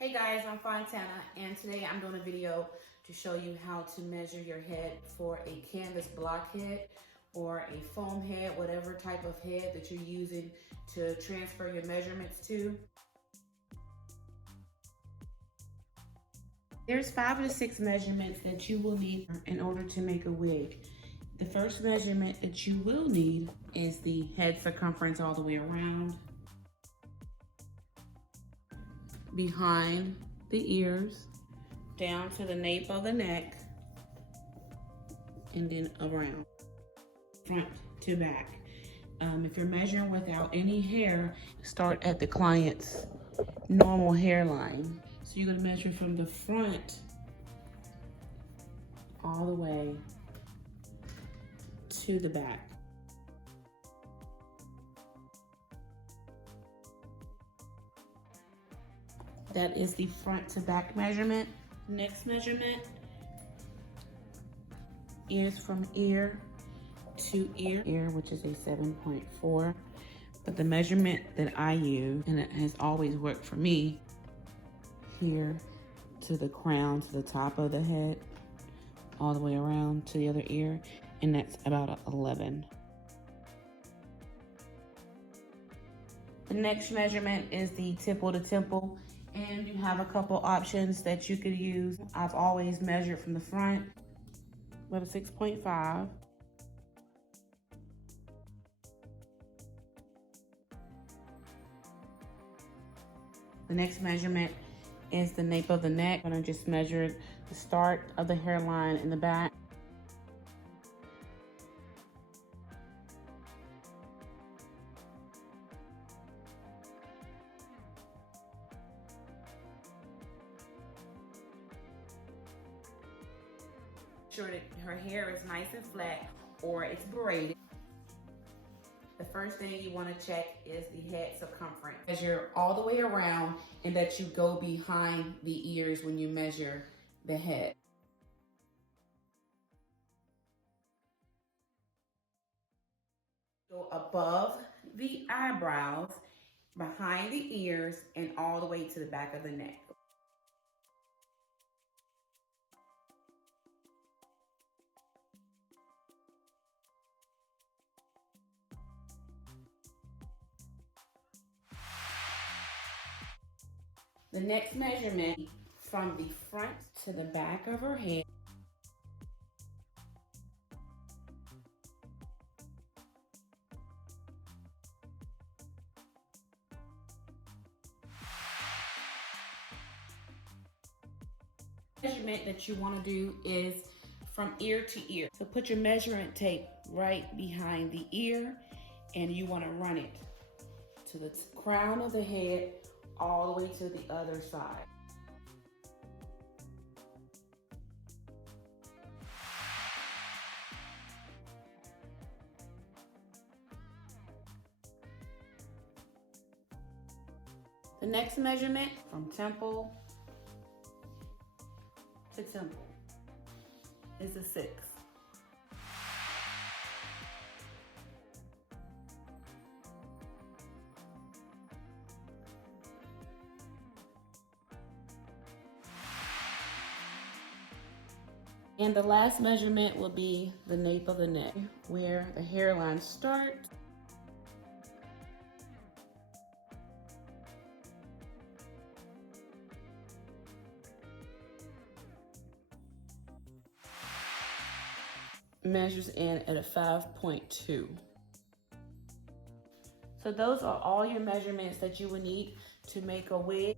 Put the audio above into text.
Hey guys, I'm Fontana, and today I'm doing a video to show you how to measure your head for a canvas block head or a foam head, whatever type of head that you're using to transfer your measurements to. There's 5 to 6 measurements that you will need in order to make a wig. The first measurement that you will need is the head circumference all the way around, behind the ears, down to the nape of the neck, and then around, front to back. If you're measuring without any hair, start at the client's normal hairline. So you're gonna measure from the front all the way to the back. That is the front to back measurement. Next measurement is from ear to ear, which is a 7.4. But the measurement that I use, and it has always worked for me, here to the crown, to the top of the head, all the way around to the other ear, and that's about 11. The next measurement is the temple to temple, and you have a couple options that you could use. I've always measured from the front with a 6.5. The next measurement is the nape of the neck. I'm gonna just measure the start of the hairline in the back. Sure that her hair is nice and flat or it's braided. The first thing you want to check is the head circumference. Measure all the way around and that you go behind the ears when you measure the head. Go above the eyebrows, behind the ears, and all the way to the back of the neck. The next measurement from the front to the back of her head. Measurement that you want to do is from ear to ear. So put your measuring tape right behind the ear, and you want to run it to the crown of the head all the way to the other side. The next measurement from temple to temple is a 6. And the last measurement will be the nape of the neck, where the hairline starts measures in at a 5.2. So those are all your measurements that you would need to make a wig.